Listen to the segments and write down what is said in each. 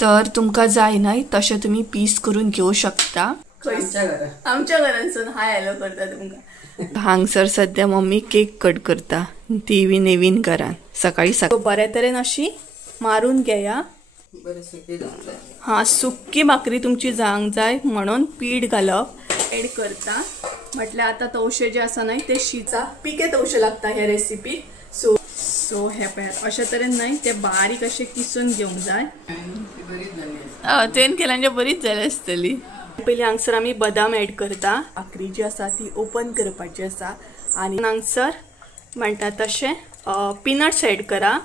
तर तुमका जाय नाही तसे तुम्ही पीस करून घेऊ शकता। आमच्या घरांसून हाय हॅलो करता तुमका। हांगसर सध्या मम्मी केक कट करता, ती नेवीन घरान सकाळी सकाळी बऱ्या तरेन अशी मारून घेया। हा सुक्की भाकरी तुमची जांग जाय म्हणून पीठ घालप एड करता। म्हटलं आता तवशे जे असा नाही ते शिजा पिके तवशे लागता ह्या रेसिपी। सो हे पॅर अशा तरेन नाही ते बारीक असे किसून घेऊन जाय। तेन केल्याने बरीच झाली असतली। पहिले हांगसर आम्ही बदाम ऍड करता, भाकरी जी असा ती ओपन करपाची असा आणि हांगसर म्हणटा तसे पीनट्स ऍड करा।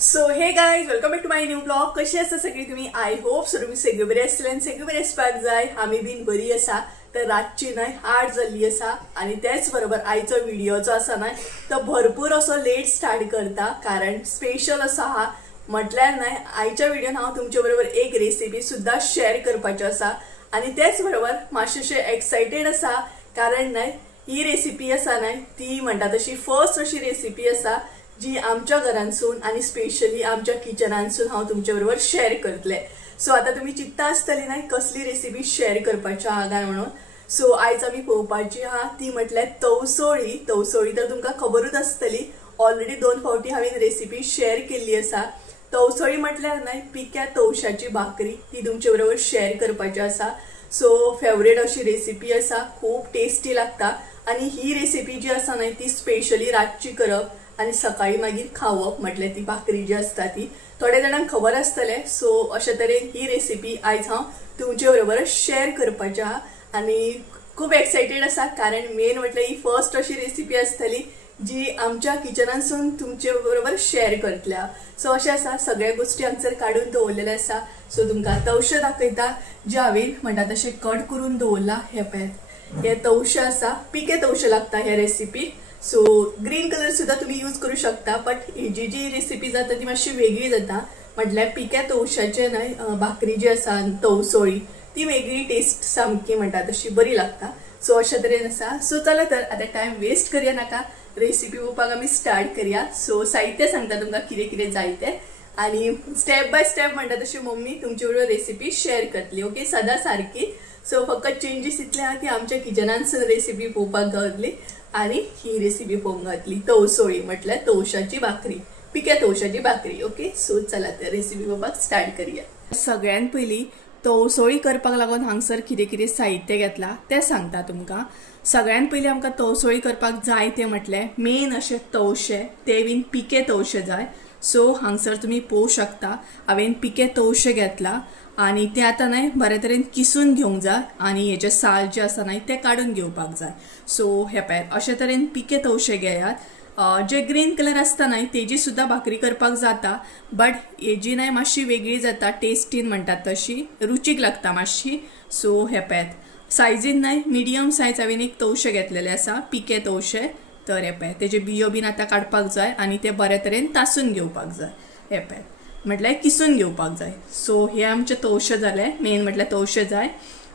So hey guys welcome back to my new blog. कशी आसा सगळी तुम्ही? आय होप सो तुम्ही सगळे बरे आसतले आणि सगळे बरे आसपाक जाय। आम्ही बीन बरी आसा। तर रातची नाही 8 जाल्ली आसा आणि त्याच बरोबर आयचो व्हिडिओचो आसा ना तो भरपूर असो लेट स्टार्ट करता, कारण स्पेशल असा हा म्हटल्यार नाही आयच्या व्हिडिओन हांव तुमच्या बरोबर एक रेसिपी सुद्धा शेअर करपाची आसा आणि त्याच बरोबर मातशें एक्साइटेड आसा, कारण नाही ही रेसिपी आसा नाही ती म्हणटा तशी फर्स्ट अशी रेसिपी आसा जी आमच्या घरांसून आणि स्पेशली आमच्या किचनांसून हांव तुमच्या बरोबर शेअर करतले। सो आता तुम्ही चित्ता आसतली नाही कसली रेसिपी शेअर करपाची आहा काय म्हणून। सो आयज आमी पळोवपाची आहा ती म्हटल्यार तवसळी। तवसळी तर तुमकां खबरूच आसतली, ऑलरेडी 2 फावटी हांवें रेसिपी शेअर केल्ली आसा। तवसळी म्हटल्यार नाही पिक्या तवशाची भाकरी ती तुमच्या बरोबर शेअर करपाची आसा। सो फेवरेट अशी रेसिपी आसा, खूप टेस्टी लागता आणि ही रेसिपी जी आसा नाही ती स्पेशली रातची करप आणि सकाळी मागीर खावप, म्हटल्यार ती भाकरी जी असता ती थोड्या जाणांक खबर आसतले। सो अशा तरेन ही रेसिपी आयज हांव तुमच्या बरोबर शेअर करपाची आहा आणि खूप एक्साइटेड आसा, कारण मेन म्हटल्यार ही फर्स्ट अशी रेसिपी आसतली जी आमच्या किचनांसून तुमच्या बरोबर शेअर करतल्या। सो अशें आसा सगळ्या गोष्टी हांगसर काढून दवरलेले आसा। सो तुमकां तवशे दाखयता जे हांवें म्हणटा तशें कट करून दवरला। हे पळयात हे तवशे आसा, पिके तवशे लागता हे रेसिपी। सो ग्रीन कलर सुद्धा तुम्ही यूज करू शकता, बट ही जी रेसिपी जाता ती मातशी वेगळी जाता। म्हटल्यार पिक्या तवशाचे न्हय भाकरी जी आसा तवसळी ती वेगळी टेस्ट सामकी म्हणटा तशी बरी लागता। सो अशा तरेन आसा। सो चला तर आता टाइम वेस्ट करूया नाका, रेसिपी पळोवपाक आमी स्टार्ट करूया। सो साहित्य सांगता तुमकां कितें कितें जाय तें आणि स्टेप बाय स्टेप म्हणटा तशी मम्मी तुमचे बरोबर रेसिपी शेअर करतली। ओके, सदा सारखी। सो फक्त चेंजीस इतले आहा की आमच्या किचनांत रेसिपी पळोवपाक गावतली आणि ही रेसिपी पळोवंक गावतली। तवसळी म्हटल्यार तवशाची भाकरी, पिक्या तवशाची भाकरी। ओके, सो चला तर रेसिपी पळोवपाक स्टार्ट करूया। सगळ्यात पयली तवसळी करपाक लागून हांगसर कितें कितें साहित्य घेतला ते सांगता तुमकां। सगळ्यात पयली आमकां तवसळी करपाक जाय ते म्हटल्यार मेन अशे तवशे, ते बीन पिके तवशे जाय। सो हांगसर तुम्ही पळोवंक शकता हांवें पिके तवशे घेतला आणि ते आता नाही बरे तरेन किसून घेवंक जाय आणि हेचे साल जे आसा नाही ते काढून घेवपाक जाय। सो हे पळयात अशे तरेन पिके तवशे घेयात। जे ग्रीन कलर आसता नाही तेजी सुद्धा भाकरी करपाक जाता, बट हेजी नाही मातशी वेगळी जाता, टेस्टीन म्हणटात तशी रुचीक लागता मातशी। सो हे पळयात सायजीन नाही मिडियम सायज हांवें एक तवशे घेतलेले आसा, पिके तवशे। तर हे पळयात तेजे बियो बीन आता काडपाक जाय आणि ते बरे तरेन तासून घेवपाक जाय। हे पळयात म्हटल्यार किसून घेवपाक जाय। सो हे आमचे तवशे जाले, मेन म्हटल्यार तवशे जाय।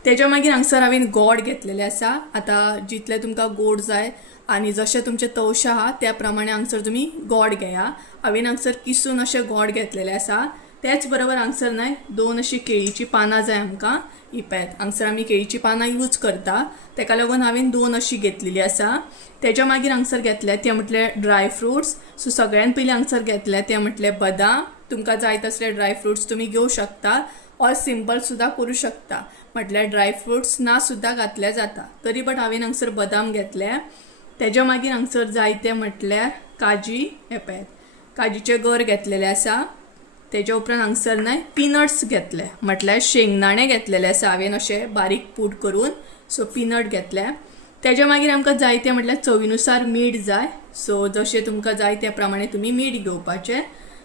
तेच्या मागीर हांगसर हांवें गोड घेतलेले आसा। आता जितले तुमकां गोड जाय आणि जशे तुमचे तवशे आहा त्या प्रमाणे हांगसर तुम्ही गोड घेया। हांवें हांगसर किसून अशे गोड घेतलेले आसा। त्याच बरोबर हांगसर न्हय 2 अशी केळीची पानां जाय आमकां। ही पळयात हांगसर आमी केळीची पानां यूज करता, तेका लागून हांवें 2 अशी घेतलेली आसा। तेच्या मागीर हांगसर घेतले ते म्हटल्यार ड्राय फ्रुट्स। सो सगळ्यात पयलीं हांगसर घेतले ते म्हटल्यार बदाम। तुमकां जाय तसले ड्राय फ्रुट्स तुम्ही घेवं शकता और सिंपल सुद्धा करू शकता, म्हटल्यार ड्राय फ्रुट्स ना सुद्धा घातले जाता, तरी बट हांवें हांगसर बदाम घेतले। तेच्या मागीर हांगसर जाय ते म्हटल्यार काजी। हे पळयात काजीचे गर घेतलेले आसा। तेच्या उपरांत हांगसर न्हय पीनट्स घेतले, म्हटल्यार शेंगदाणे घेतलेले आसा हांवें अशे बारीक पूड करून। सो पीनट घेतले। तेच्या मागीर आमकां जाय ते म्हटल्यार चवीनुसार मीठ जाय। सो जशे तुमकां जाय त्या प्रमाणे तुम्ही मीठ घेवपाचे।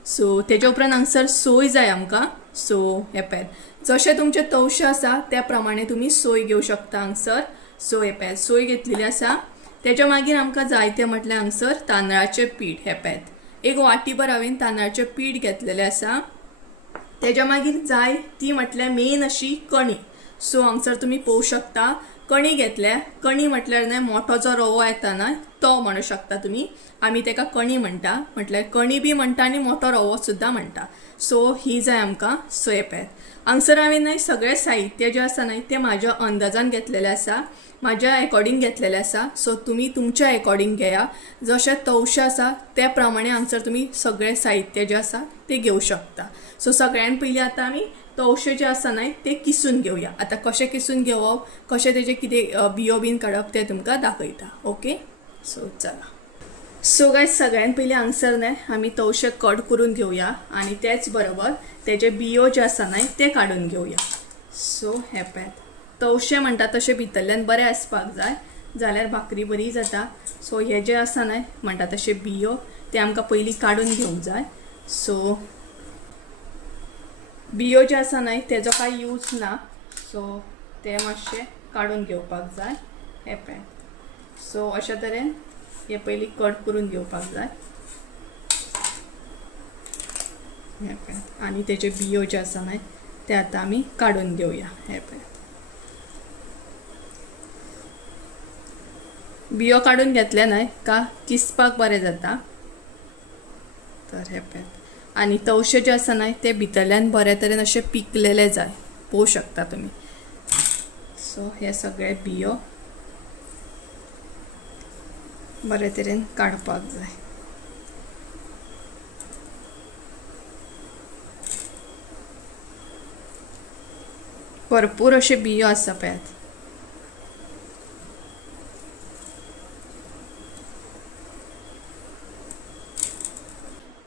सो तेच्या उपरांत हांगसर सोय जाय आमकां। सो हे पळयात जशे तुमचे तवशे आसा त्या प्रमाणे तुम्ही सोय घेवं शकता हांगसर। सो हे पळयात सोय घेतलेली आसा। तेच्या मागीर आमकां जाय ते म्हटल्यार हांगसर तांदळाचे पीठ। हे पळयात एक वाटीभर हांवें तांदळाचे पीठ घेतलेले आसा। तेच्या मागीर जाय ती म्हटल्यार मेन अशी कणी। सो हांगसर तुम्ही पळोवंक शकता कणी घेतल्या. कणी म्हटल्यार न्हय मोठो जो रवो येता ना तो म्हणू शकता तुम्ही. आमी तेका कणी म्हणटा. म्हटल्यार कणी बी म्हणटा आणि मोठो रवो सुद्धा म्हणटा. सो ही जाय आमकां सोय पॅन. हांगसर हांवें न्हय सगळें साहित्य जें आसा न्हय तें म्हाज्या अंदाजान घेतलेलें आसा, म्हाज्या अकॉर्डिंग घेतलेलें आसा. सो तुमी तुमच्या अकॉर्डिंग घेया. जशें तवशें आसा त्या प्रमाणे हांगसर तुमी सगळें साहित्य जें आसा तें घेवं शकता. सो सगळ्यान पयलीं आतां आमी तवशें जें आसा न्हय तें किसून घेवया. आतां कशें किसून घेवप, कशें तेजे कितें बियो बीन काडप तें तुमकां दाखयता. ओके, सो चला. सो गायज सगळ्यान पयलीं हांगसर न्हय आमी तवशें कट करून घेवया आनी त्याच बरोबर तेजे बियो जे आसा न्हय ते काडून घेवया. सो हे पळय तवशें म्हणटा तशें भितरल्यान बरें आसपाक जाय जाल्यार भाकरी बरी जाता. सो हे जे आसा न्हय म्हणटा तशें बियो ते आमकां पयलीं काडून घेवंक जाय. सो बियो जे आसा न्हय तेजो कांय यूज ना. सो ते मातशें काडून घेवपाक जाय. हे पळय सो अशा तरेन हे पयलीं कट करून घेवपाक जाय. हे पळय आनी तेजे बियो जे आसा न्हय ते आतां आमी काडून घेवया. हे पळय बियो काडून घेतले न्हय का किसपाक बरें जाता. तर हे पळय आनी तवशें जे आसा न्हय ते भितरल्यान बरे तरेन अशें पिकलेले जाय. पळोवं शकता तुमी. सो हे सगळे बियो बरे तरेन काडपाक जाय. भरपूर अशे बियो आसा पळयात.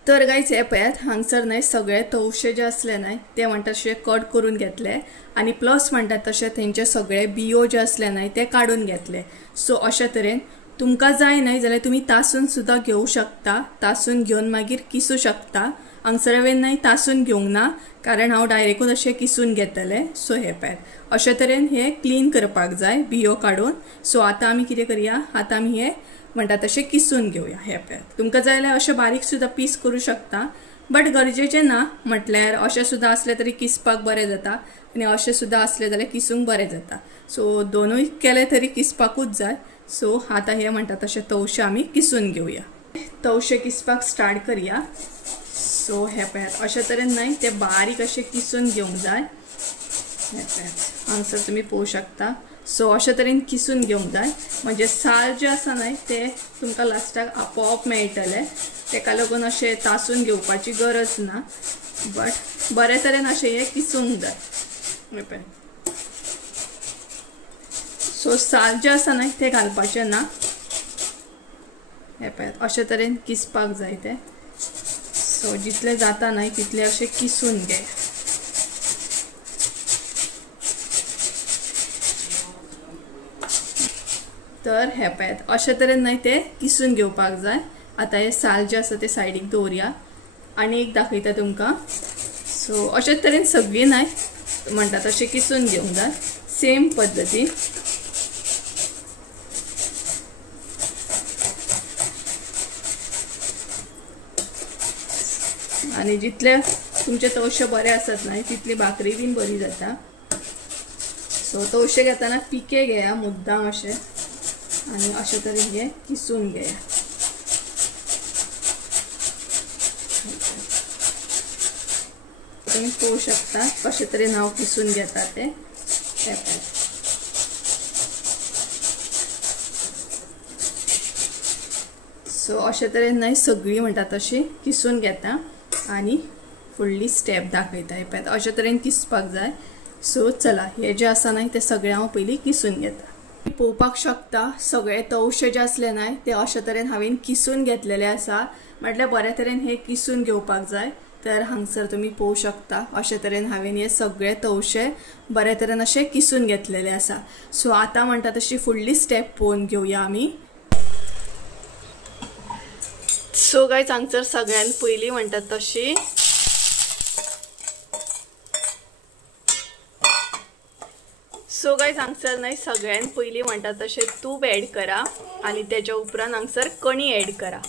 तर गायज हे पळयात हांगसर न्हय सगळे तवशे जे असले न्हय ते म्हणटा तशें कट करून घेतले आनी प्लस म्हणटा तशें तेंचे सगळे बियो जे असले न्हय ते काडून घेतले. सो अशा तरेन तुमकां जाय न्हय जाल्यार तुमी तासून सुद्धा घेवं शकता. तासून घेवन मागीर किसूं शकता. हांगसर हांवें न्हय तासून घेवंक ना कारण हांव डायरेक्टूच अशें किसून घेतलें. सो हे पळयात अशा तरेन हे क्लीन करपाक जाय बियो काडून. सो आतां आमी कितें करया, आतां आमी हे म्हणटा तशें किसून घेवया. हे पळयात तुमकां जाय जाल्यार अशें बारीक सुद्धा पीस करूं शकता बट गरजेचें ना. म्हटल्यार अशें सुद्धा असले तरी किसपाक बरें जाता आनी अशें सुद्धा असले जाल्यार किसूंक बरें जाता. सो दोनूय केले तरी किसपाकूच जाय. सो आतां हे म्हणटा तशें तवशें आमी किसून घेवया. तवशें किसपाक स्टार्ट करया. सो हे पळयात अशा तरेन न्हय ते बारीक अशें किसून घेवंक जाय. हे पळयात हांगसर तुमी पळोवं शकता. सो अशा तरेन किसून घेवंक जाय म्हणजे साल जे आसा न्हय ते तुमकां लास्टाक आपोआप मेळटले. तेका लागून अशें तासून घेवपाची गरज ना बट बरे तरेन अशें हे किसूंक जाय. हे पळय सो साल जे आसा न्हय ते घालपाचें ना. हे पळयात अशे तरेन किसपाक जाय ते. सो जितले जाता न्हय तितले अशें किसून घे. तर हे पळयात अशे तरेन न्हय ते किसून घेवपाक जाय. आतां हे साल जे आसा ते सायडीक दवरया आनी एक दाखयता तुमकां. सो अशे तरेन सगळी न्हय म्हणटा तशें किसून घेवंक जाय सेम पद्दतीन. आनी जितले तुमचे तवशे बरे आसत न्हय तितली भाकरी बीन बरी जाता. सो तवशे घेताना पिके घेया मुद्दाम अशें आनी अशे तरेन हे किसून घेया. तुम्ही पळोवं शकता कशे तरेन हांव किसून घेता ते. हे पळय सो अशे तरेन न्हय सगळी म्हणटा तशी किसून घेता आनी फुडली स्टेप दाखयता. हे पळय अशे तरेन किसपाक जाय. सो चला हे जे आसा न्हय ते सगळे हांव पयलीं किसून घेता. पळोवपाक शकता सगळे तवशे जे असले न्हय ते अशे तरेन हांवें किसून घेतलेले आसा. म्हटल्यार बरे तरेन हे किसून घेवपाक जाय. तर हांगसर तुमी पळोवं शकता अशे तरेन हांवें हे सगळे तवशे बरे तरेन अशे किसून घेतलेले आसा. सो आतां म्हणटा तशी फुडली स्टेप पळोवन घेवया आमी. सो गायज हांगसर सगळ्यान पयलीं म्हणटा तशी सो गायज हांगसर न्हय सगळ्यान पयलीं म्हणटा तशें तूप एड करा आनी तेच्या उपरांत हांगसर कणी एड करा.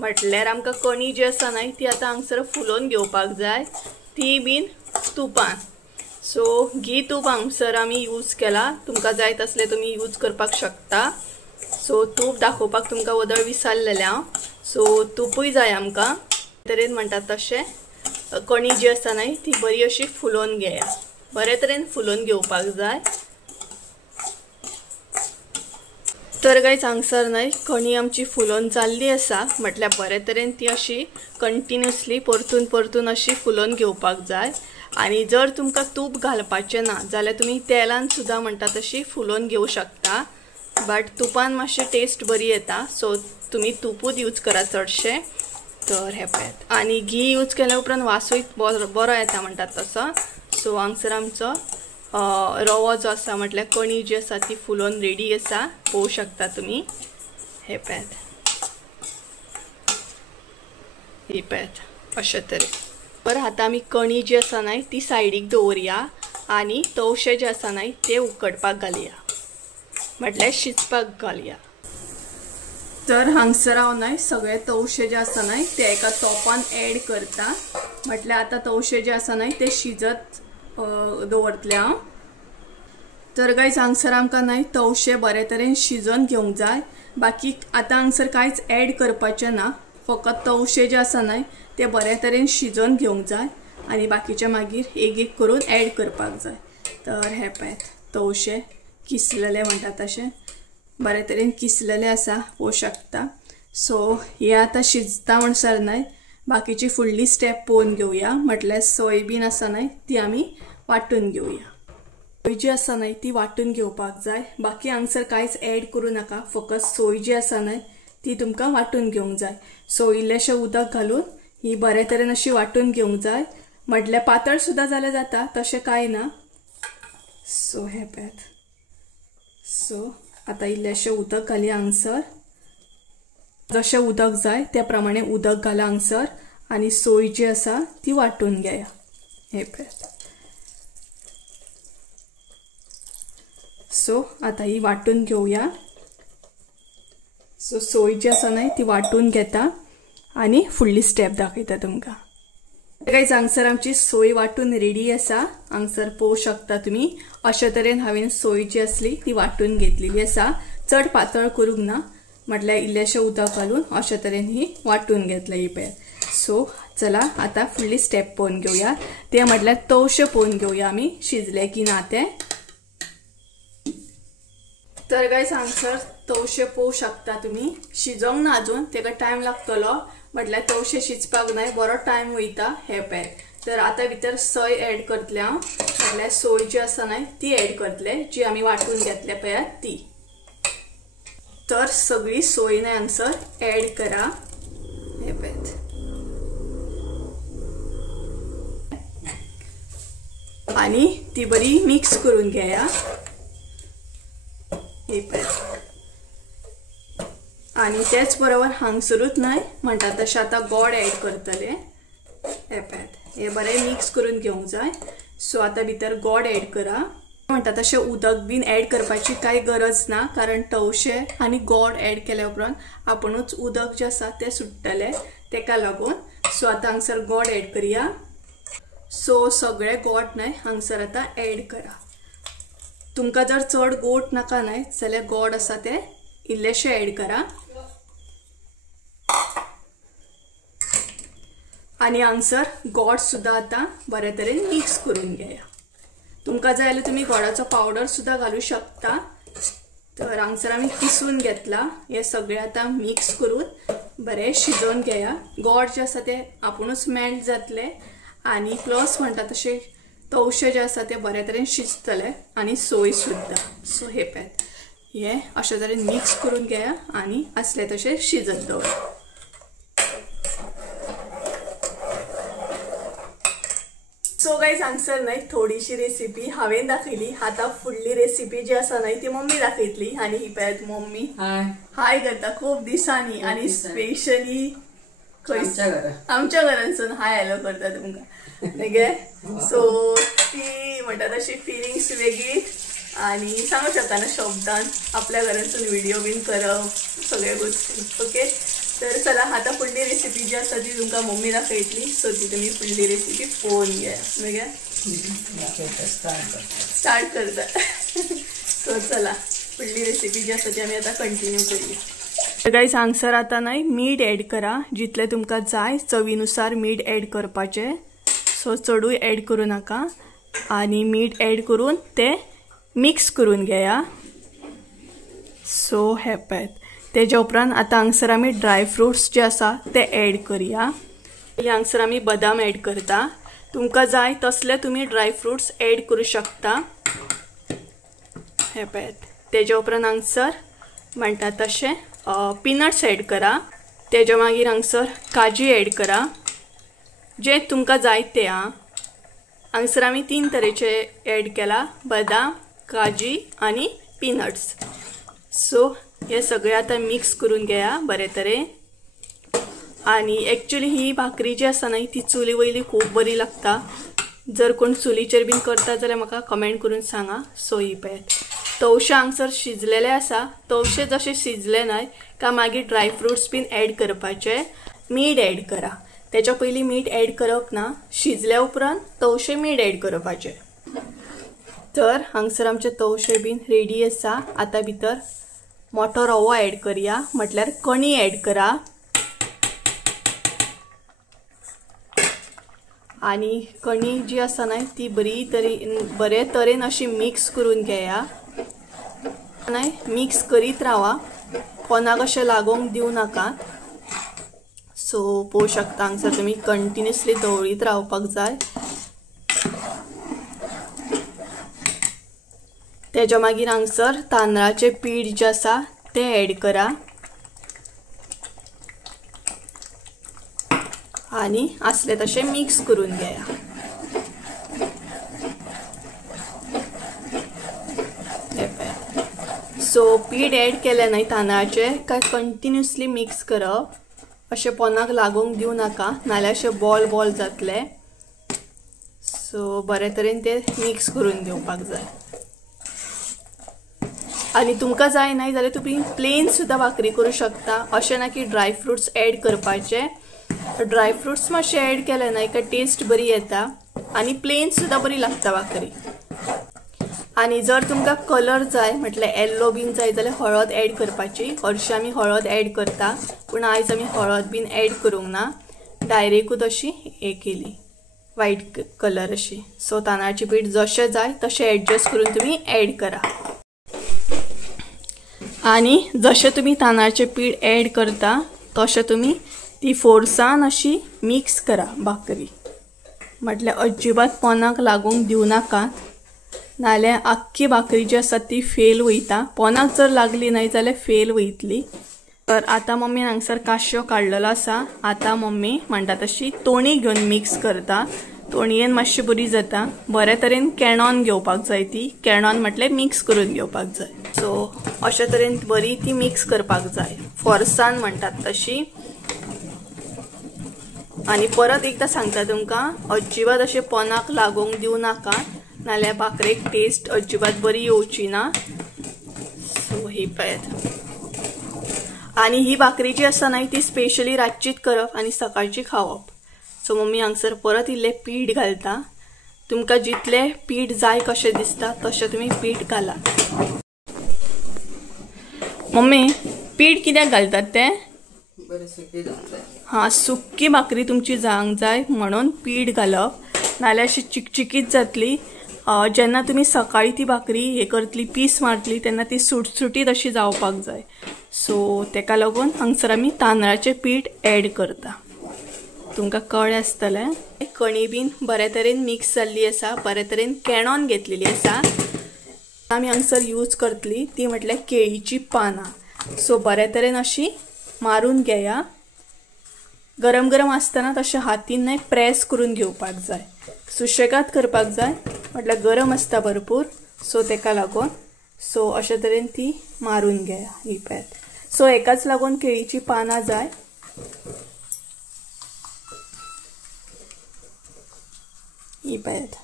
म्हटल्यार आमकां कणी जी आसा न्हय ती आतां हांगसर फुलोवन घेवपाक जाय ती बीन तुपान. सो घी तूप हांगसर आमी यूज केला, तुमकां जाय तसले तुमी यूज करपाक शकता। सो तूप दाखोवपाक तुमकां वदळ विसरलेलें हांव। सो तुपूय जाय आमकां तरेन म्हणटात तशें। कणी जी आसा न्हय ती बरी अशी फुलोवन घेया, बरे तरेन फुलोवन घेवपाक जाय। तर गायज हांगसर न्हय कणी आमची फुलोवन जाल्ली आसा, म्हटल्यार बरे तरेन ती अशी कंटिन्युअसली परतून परतून अशी फुलोवन घेवपाक जाय। आणि जर तुमकां तूप घालपाचें ना जाल्यार तुमी तेलान सुद्दां म्हणटा तशी फुलोवन घेवं शकता, बट तुपान मातशी टेस्ट बरी येता। सो तुमी तुपूच यूज करा चडशे। तर हे पळयात, आनी घी यूज केल्या उपरांत वासूय बरो येता म्हणटात तसो। सो हांगसर आमचो रवो जो आसा म्हटल्यार कणी जी आसा ती फुलोवन रेडी आसा, पळोवं शकता तुमी। हे पळयात, ही पळयात अशे तरेन। बरं आतां आमी कणी जी आसा न्हय ती सायडीक दवरया आनी तवशे जे आसा न्हय ते उकडपाक घालया, म्हटल्यार शिजपाक घालया। तर हांगसर हांव न्हय सगळे तवशे जे आसा न्हय ते एका तोपान ऍड करता, म्हटल्यार आतां तवशे जे आसा न्हय ते शिजत दवरतले हांव। तर गायज हांगसर आमकां न्हय तवशे बरे तरेन शिजोवन घेवंक जाय। बाकी आतां हांगसर कांयच ऍड करपाचें ना, फकत तवशे जे आसा न्हय ते बरे तरेन शिजोवन घेवंक जाय आनी बाकीचे मागीर एक एक करून ऍड करपाक जाय। तर हे पळयात तवशे किसलेले म्हणटात तशें बरे तरेन किसलेले आसा, पळोवं शकता। सो हे आतां शिजता म्हणसर न्हय बाकीची फुडली स्टेप पळोवन घेवया, म्हटल्यार सोयाबीन आसा न्हय ती आमी वांटून घेवया। सोय जी आसा न्हय ती वांटून घेवपाक जाय, बाकी हांगसर कांयच ऍड करूं नाका, फकत सोय जी आसा न्हय ती तुमकां वांटून घेवंक जाय। सो इल्लेशें उदक घालून ही बरे तरेन अशी वांटून घेवंक जाय, म्हटल्यार पातळ सुद्दां जाल्यार जाता, तशें कांय ना। सो हे पळयात, सो आतां इल्लेशें उदक घालया हांगसर, जशें उदक जाय त्या प्रमाणे उदक घाला हांगसर आनी सोय जी आसा ती वांटून घेया। हे पळयात, सो आतां ही वांटून घेवया। सो सोय जी आसा न्हय ती वांटून घेता आनी फुडली स्टेप दाखयता तुमकां। गायज हांगसर आमची सोय वांटून रेडी आसा, हांगसर पळोवं शकता तुमी अशे तरेन हांवें सोय जी आसली ती वांटून घेतलेली आसा। चड पातळ करूंक ना, म्हटल्यार इल्लेशें उदक घालून अशे तरेन ही वांटून घेतली ही पळयात। सो चला आतां फुडली स्टेप पळोवन घेवया, ते म्हटल्यार तवशे पळोवन घेवया आमी शिजले की ना ते। तर गायज हांगसर तवशे पळोवं शकता तुमी शिजोंक ना अजून, तेका टायम लागतलो, म्हटल्यार तवशे शिजपाक न्हय बरो टायम वयता। हे पळयात, तर आतां भितर सोय ऍड करतले हांव, म्हटल्यार सोय जी आसा न्हय ती ऍड करतले जी आमी वांटून घेतले पळयात ती। तर सगळी सोय न्हय हांगसर ऍड करा। हे पळयात, आनी ती बरी मिक्स करून घेया। हे पळयात, आनी त्याच बरोबर हांगसरूच न्हय म्हणटा तशें आतां गोड ऍड करतले। हे पळयात, हे बरें मिक्स करून घेवंक जाय। सो आतां भितर गोड ऍड करा, म्हणटा तशें उदक बीन ऍड करपाची कांय गरज ना, कारण तवशे आनी गोड ऍड केल्या उपरांत आपुणूच उदक जे आसा ते सुट्टले, तेका लागून। सो आतां हांगसर गोड ऍड करया। सो सगळे गोड न्हय हांगसर आतां ऍड करा। तुमकां जर चड गोड नाका न्हय जाल्यार गोड आसा ते इल्लेशें ऍड करा। आनी हांगसर गोड सुद्दां आतां बरे तरेन मिक्स करून घेया। तुमकां जाय जाल्यार तुमी गोडाचो पावडर सुद्दां घालूं शकता। तर हांगसर आमी किसून घेतला, हे सगळे आतां मिक्स करून बरें शिजोवन घेया। गोड जे आसा ते आपुणूच मेल्ट जातले आनी प्लस म्हणटा तशें तवशे जे आसा ते बरे तरेन शिजतले आनी सोय सुद्दां। सो हे पळयात, हे अशे तरेन मिक्स करून घेया आनी असले तशें शिजत दवरा। सो गाइज हांगसर न्हय थोडीशी रेसिपी हांवें दाखयली, आतां फुडली रेसिपी जी आसा न्हय ती मम्मी दाखयतली। आनी ही पळयात मम्मी हाय करता खूब दिसांनी आनी स्पेशली आमच्या घरांसून हाय हॅलो करता तुमकां गे। सो ती म्हणटा तशी फिलिंग्स वेगळी आनी सांगूं शकता ना शब्दान आपल्या घरांसून व्हिडिओ बीन करप सगळे गोष्टी। ओके, तर चला आता फुडली रेसिपी जी आसा ती तुमकां मम्मी दाखयतली. सो ती तुमी फुडली रेसिपी पळोवन घ्या. मगे स्टार्ट करता. सो चला फुडली रेसिपी जी आसा ती आमी आतां कंटिन्यू करूया. तर गाइस हांगसर आता नाही मीठ ऍड करा. जितले तुमकां जाय चवीनुसार मीठ ऍड करपाचे. सो चडूय ऍड करू नका आणि मीठ ऍड करून ते मिक्स करून घेया. सो हे पळय तेच्या उपरांत आता हांगसर आमी ड्राय फ्रुट्स जे आसा ते ऍड करूया. हांगसर आमी बदाम ऍड करता. तुमकां जाय तसले तुम्ही ड्राय फ्रुट्स ऍड करू शकता. हे पळय तेच्या उपरांत हांगसर म्हणटा तशें पीनट्स ऍड करा. तेच्या मागीर हांगसर काजू ऍड करा जे तुमकां जाय ते. हांगसर आमी 3 तरेचे ऍड केला, बदाम, काजू आणि पीनट्स. सो हे सगळे आता मिक्स करून घेया बरे तरेन. आणि एक्चुअली ही भाकरी जी आसा न्हय ती चुली वयली खूप बरी लागता. जर कोण चुलीचेर बीन करता जाल्यार म्हाका कमेंट करून सांगा. सो ही पळय तवशे हांगसर शिजलेले आसा. तवशे जशे शिजले न्हय का मागीर ड्राय फ्रुट्स बीन ऍड करपाचे. मीठ ऍड करा. त्याच्या पयलीं मीठ ऍड करप ना. शिजल्या उपरांत तवशे मीठ ऍड करपाचे. तर हांगसर आमचे तवशे बीन रेडी आसा. आता भितर मोठो रवो ऍड करूया म्हटल्यार कणी ऍड करा. आणि कणी जी आसा न्हय ती बरे तरेन अशी मिक्स करून घेया. नाही मिक्स करीत रावा. कोणाक अशें लागोंक दिवं नाका. सो पळोवं शकता हांगसर तुमी कंटिन्युअसली ढवळीत रावपाक जाय. तेच्या मागीर हांगसर तांदळाचे पीठ जे आसा ते ऍड करा आणि असले तसे मिक्स करून घेया. सो पीठ ऍड केले न्हय तांदळाचे काय कंटिन्युअसली मिक्स करप. अशें पोनाक लागोंक दिवं नाका नाल्यार अशें बॉल बॉल जातले. सो बरे तरेन ते मिक्स करून घेवपाक जाय. आणि तुमकां जाय नाही जाल्यार तुम्ही प्लेन सुद्धा भाकरी करू शकता. अशें ना की ड्राय फ्रुट्स ऍड करपाचे. ड्राय फ्रुट्स मातशे ऍड केले न्हय का टेस्ट बरी येता आणि प्लेन सुद्धा बरी लागता भाकरी. आणि जर तुमकां कलर जाय म्हटल्यार येल्लो बीन जाय जाल्यार हळद ऍड करपाची. हरशी आमी हळद ऍड करता पूण आयज आमी हळद बीन ऍड करूंक ना. डायरेक्टूच अशी हे केली व्हाईट कलर अशी. सो तांदळाचे पीठ जशें जाय तशें ऍडजस्ट करून तुम्ही ऍड करा. आणि जशें तुम्ही तांदळाचे पीठ ऍड करता तशें तुम्ही ती फोर्सान अशी मिक्स करा भाकरी. म्हटल्यार अजिबात पोनाक लागूंक दिवं नाका नाल्यार आख्खी भाकरी जी आसा ती फेल वयता. पोनाक जर लागली न्हय जाल्यार फेल वयतली. तर आता मम्मी हांगसर काश्यो काडलेलो आसा. आता मम्मी म्हणटा तशी तोणी घेवन मिक्स करता. तोणयेन मातशी बरी जाता. बरे तरेन केणोन घेवपाक जाय. ती केणोन म्हटल्यार मिक्स करून घेवपाक जाय. सो अशे तरेन बरी ती मिक्स करपाक जाय फोर्सान म्हणटात तशी. आणि परत एकदा सांगता तुमकां अजिबात अशें पोनाक लागोंक दिवं नाका नाल्यार भाकरेक टेस्ट अजिबात बरी येवची ना. सो ही पळयात. आणि ही भाकरी जी आसा न्हय ती स्पेशली रातचीच करप आणि सकाळची खावप. सो मम्मी हांगसर परत इल्ले पीठ घालता. तुमकां जितले पीठ जाय कशें दिसता तशें तुमी पीठ घाला. मम्मी पीठ कित्याक घालतात ते? हां सुक्की भाकरी तुमची जावंक जाय म्हणून पीठ घालप. नाल्यार अशी चिकचिकीत जातली. जेन्ना तुम्ही सकाळी ती भाकरी हे करतली पीस मारतली तेन्ना ती सुटसुटीत अशी जावपाक जाय. सो तेका लागून हांगसर आमी तांदळाचे पीठ ऍड करता. तुमकां कळ्ळें आसतलें. कणी बीन बरे तरेन मिक्स जाल्ली आसा. बरे तरेन केणोन घेतलेली आसा. आमी हांगसर यूज करतली ती म्हटल्यार केळीची पानां. सो बरे तरेन अशी मारून घेया. गरम गरम आसतना तशें हातीन न्हय प्रेस करून घेवपाक जाय. सुशेगाद करपाक जाय म्हटल्यार गरम आसता भरपूर. सो तेका लागून सो अशे तरेन ती मारून घेया ही पळयात. सो एकाच लागून केळीची पानां जाय. ही पळयात.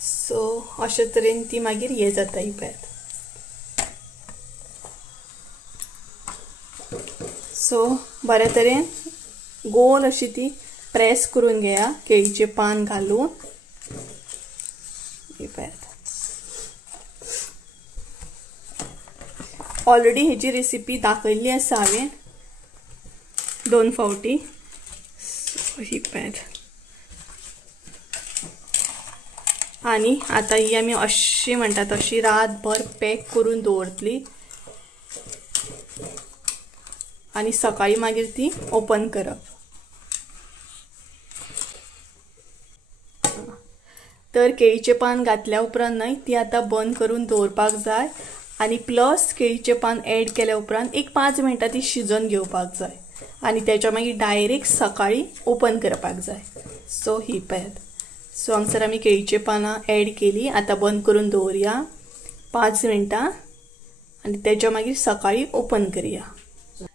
सो अशा तरेन ती मागीर हे जाता ही पळयात. सो बऱ्या तरेन गोल अशी ती प्रेस करून घेया केळीचे पान घालून. ही पळयात. ऑलरेडी हेची रेसिपी दाखयल्ली आसा हांवें 2 फावटी. ही पळयात. आणि आता ही आमी अशी म्हणटा तशी रातभर पॅक करून दवरतली आणि सकाळी मागीर ती ओपन करप. तर केळीचे पान घातल्या उपरांत न्हय ती आता बंद करून दवरपाक जाय आणि प्लस केळीचे पान ॲड केल्या उपरांत एक 5 मिनटां ती शिजोवन घेवपाक जाय आणि त्याच्या मागीर डायरेक्ट सकाळी ओपन करपाक जाय. सो ही पळयात. सो हांगसर आमी केळीचे पानां ॲड केली. आता बंद करून दवरया 5 मिनटां आणि त्याच्या मागीर सकाळी ओपन करूया.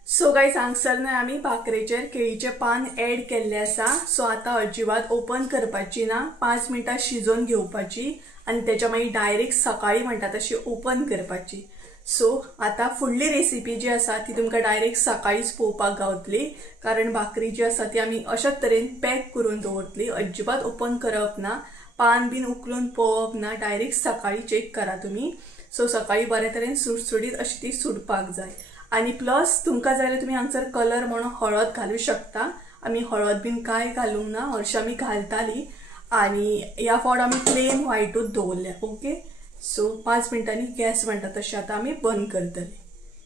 सो गाइस हांगसर न्हय आमी भाकरेचेर केळीचे पान ॲड केल्ले आसा. सो आता अजिबात ओपन करपाची ना, 5 मिनटां शिजोवन घेवपाची आणि त्याच्या मागीर डायरेक्ट सकाळी म्हणटा तशी ओपन करपाची. सो आता फुडली रेसिपी जी आसा ती तुमकां डायरेक्ट सकाळीच पळोवपाक गावतली, कारण भाकरी जी आसा ती आमी अशाच तरेन पॅक करून दवरतली. अजिबात ओपन करप ना, पान बीन उखलून पळोवप ना, डायरेक्ट सकाळी चेक करा तुमी. सो सकाळी बऱ्या तरेन सुटसुटीत अशी ती सुटपाक जाय. आणि प्लस तुमकां जाय जाल्यार तुमी हांगसर कलर म्हणून हळद घालूं शकता. आमी हळद बीन काय घालूंक ना, हरशीं आमी घालताली आणि ह्या फावट आमी प्लेन व्हायटूच दवरल्या. ओके. सो 5 मिनटांनी गॅस म्हणटा तशें आतां आमी बंद करतली.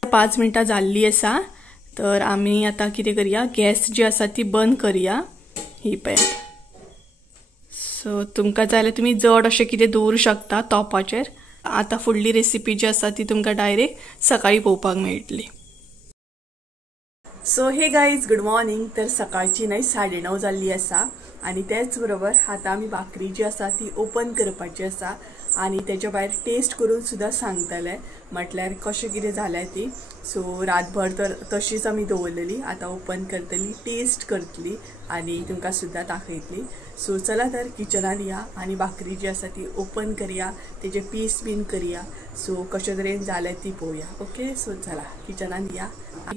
5 मिनटां जाल्ली आसा. तर आमी आतां कितें करया, गॅस जी आसा ती बंद करया. ही पळयात. सो तुमकां जाय जाल्यार तुमी जड अशें कितें दवरूं शकता तोपाचेर. आता फुडली रेसिपी जी आसा ती तुमकां डायरेक्ट सकाळी पळोवपाक मेळटली. सो हे गाईज गुड मॉर्निंग. तर सकाळची न्हय 9:30 जाल्ली आसा आणि त्याच बरोबर आता आमी भाकरी जी आसा ती ओपन करपाची आसा आणि त्याच्या भायर टेस्ट करून सुद्धा सांगतले म्हटल्यार कशें कितें जालें ती. सो रातभर तर तशीच आमी दवरलेली. आता ओपन करतली, टेस्ट करतली आणि तुमकां सुद्धा दाखयतली. सो चला तर किचनात या आणि भाकरी जी आसा ती ओपन करूया, तेजे पीस बीन करूया. सो कशे तरेन जालें ती पळोवया. ओके. सो चला किचनात या.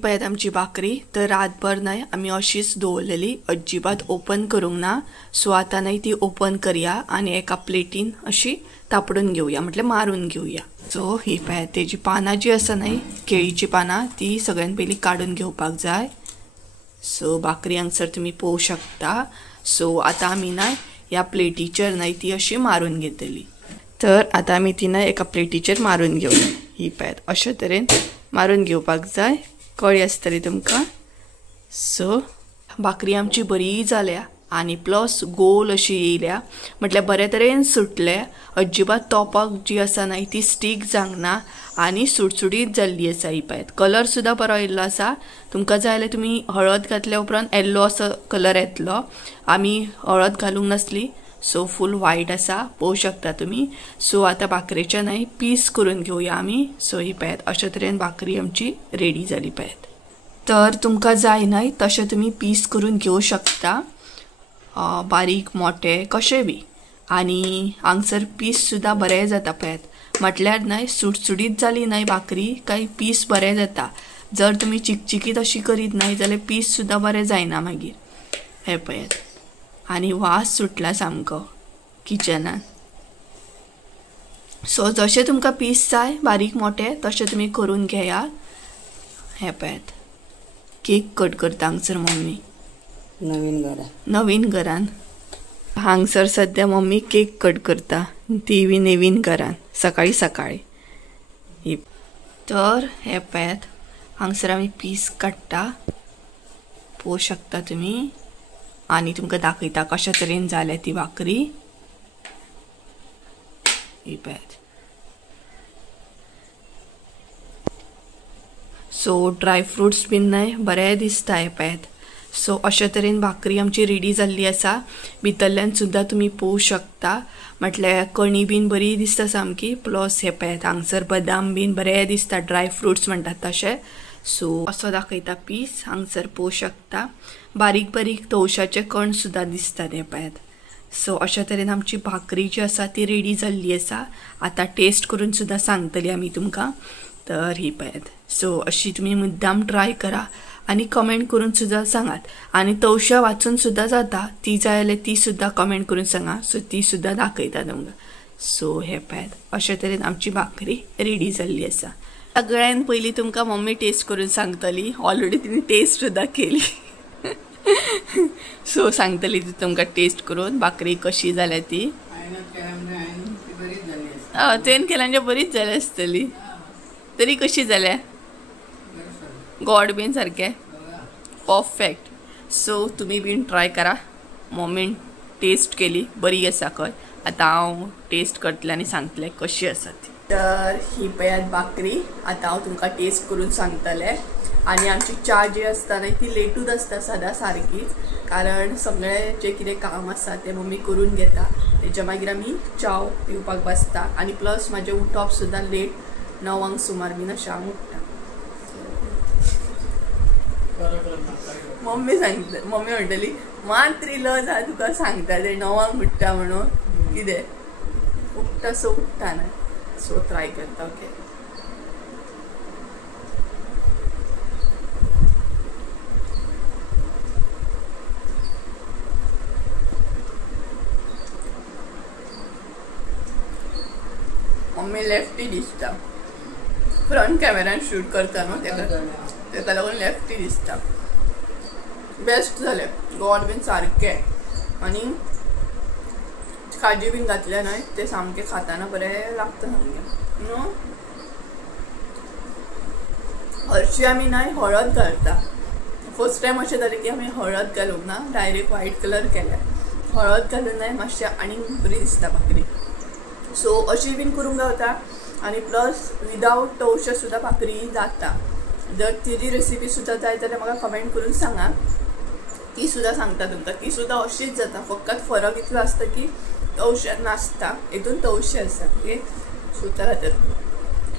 पळयात आमची भाकरी तर रातभर न्हय आमी अशीच दवरलेली, अजिबात ओपन करूंक ना. सो आता न्हय ती ओपन करूया आणि एका प्लेटीन अशी तापडून घेवया, म्हटल्यार मारून घेवया. सो ही पळयात तेजी पानां जी आसा न्हय केळीची पानां ती सगळ्यान पयलीं काडून घेवपाक जाय. सो भाकरी हांगसर तुमी पळोवंक शकता. सो आता आमी न्हय ह्या प्लेटीचेर न्हय ती अशी मारून घेतली. तर आता आमी ती न्हय एका प्लेटीचेर मारून घेवया. ही पळयात अशे तरेन मारून घेवपाक जाय. कळ्ळी आसतली तुमकां. सो भाकरी आमची बरी जाल्या आणि प्लस गोल अशी येयल्या, म्हटल्यार बरे तरेन सुटले. अजिबात तोपाक जी आसा न्हय ती स्टीक जावंक ना आणि सुटसुटीत जाल्ली आसा. ही पळयात कलर सुद्धा बरो येयल्लो आसा. तुमकां जाय जाल्यार तुमी हळद घातल्या उपरांत येल्लो असो कलर येतलो. आमी हळद घालूंक नासली. सो फूल व्हाईट आसा, पळोवंक शकता तुमी. सो आता भाकरेचे न्हय पीस करून घेवया आमी. सो ही पळयात अशे तरेन भाकरी आमची रेडी जाली. पळयात तर तुमकां जाय न्हय तशें तुमी पीस करून घेवं शकता, बारीक मोठे कशे बी. आणि हांगसर पीस सुद्धा बरे जाता. पळयात म्हटल्यार न्हय सुटसुटीत जाली न्हय भाकरी काय पीस बरे जाता. जर तुमी चिकचिकीत अशी करीत न्हय जाल्यार पीस सुद्धा बरे जायना मागीर. हे पळयात आणि वास सुटला सामको किचनान. सो जशे तुमकां पीस जाय बारीक मोठे तशे तुमी करून घेया. हे पळयात केक कट करता हांगसर मम्मी नवीन घरान. हांगसर सध्या मम्मी केक कट करता, ती बी नवीन घरान सकाळी सकाळी. तर हे पळयात हांगसर आमी पीस काडटा, पळोवंक शकता तुमी. आणि तुमकां दाखयता कशा तरेन जाल्या ती भाकरी. ही पळयात. सो ड्राय फ्रुट्स बीन न्हय बरे दिसता. हे पळयात. सो अशे तरेन भाकरी आमची रेडी जाल्ली आसा. भितरल्यान सुद्धा तुमी पळोवंक शकता, म्हटल्यार कणी बीन बरी दिसता सामकी. प्लस हे पळयात हांगसर बदाम बीन बरे दिसता, ड्राय फ्रुट्स म्हणटात तशे. सो असो दाखयता पीस हांगसर पळोवंक शकता. बारीक बारीक तवशाचे कण सुद्धा दिसतात. हे पळयात. सो अशा तरेन आमची भाकरी जी आसा ती रेडी जाल्ली आसा. आता टेस्ट करून सुद्धा सांगतली आमी तुमकां. तर ही पळयात. सो अशी तुम्ही मुद्दाम ट्राय करा आणि कमेंट करून सुद्धा सांगात. आणि तवशा वाचून सुद्धा जाता, ती जाय जाल्यार ती सुद्धा कमेंट करून सांगा. सो ती सुद्धा दाखयता तुमकां. सो हे पळयात अशा तरेन आमची भाकरी रेडी जाल्ली आसा. सगळ्यान पयलीं तुमकां मम्मी टेस्ट करून सांगतली. ऑलरेडी तिने टेस्ट सुद्धा केली. सो सांगतली ती तुमकां टेस्ट करून भाकरी कशी जाल्या ती. तुवें केल्यार बरीच जाली आसतली. तरी कशी जाल्या? गॉड बीन सारकें परफेक्ट. सो तुम्ही बीन ट्राय करा. मम्मीन टेस्ट केली, बरी आसा खंय. आता हांव टेस्ट करतलें आनी सांगतलें कशी आसा ती. तर ही पळयात भाकरी. आता हांव तुमकां टेस्ट करून सांगतलें. आणि आमची च्या जी आसता न्हय ती लेटूच आसता सदां सारकीच. कारण सगळें जें कितें काम आसा तें मम्मी करून घेता. तेच्या मागीर आमी च्या पिवपाक बसता. आनी प्लस म्हाजें उठप सुद्दां लेट, 9 सुमार बीन अशें हांव उठ्ठा. मम्मी सांगता, मम्मी म्हणटली मात्र लज हा तुका सांगता ते 9 उठ्ठा म्हणून. कितें उठ्ठा सो उठ्ठा ना. सो ट्राय करता. ओके. मम्मी लेफ्टी दिसता. फ्रंट कॅमेरान शूट करता न्हू तेका लागून लेफ्टी दिसता. बेस्ट जालें. गॉड बीन सारकें. आनी काजी बीन घातल्या न्हय ते सामकें खाताना बरें लागता सामकें न्हू. हरशी आमी न्हय हळद घालता. फर्स्ट टायम अशें जालें की आमी हळद घालूंक ना, डायरेक्ट व्हायट कलर केल्या. हळद घालून न्हय मातशें आनीक बरी दिसता भाकरी. सो अशी बीन करूंक गावता. आणि प्लस विदाउट तवशें सुद्धा भाकरी जाता. जर तिची रेसिपी सुद्धा जाय जाल्यार म्हाका कमेंट करून सांगा. ती सुद्धा सांगता तुमकां. ती सुद्धा अशीच जाता. फकत फरक इतलो आसता की तवशें नासता, हितून तवशें आसता. ओके. सो चला तर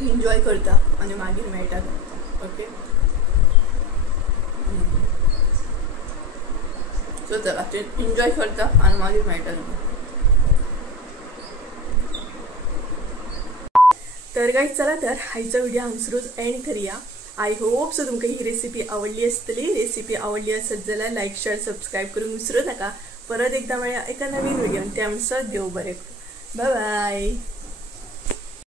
एन्जॉय करता आनी मागीर मेळटा. ओके. सो चला एन्जॉय करता आनी मागीर मेळटा तुमकां. तर गाईज चला तर आयचो व्हिडिओ हांगसरूच एंड करूया. आय होप सो तुमकां ही रेसिपी आवडली आसतली. रेसिपी आवडली आसत जाल्यार लायक शेअर सबस्क्राईब करूंक विसरू नका. परत एकदा मेळया एका नवीन व्हिडिओन. त्या अनुसार देव बरें. Bye bye.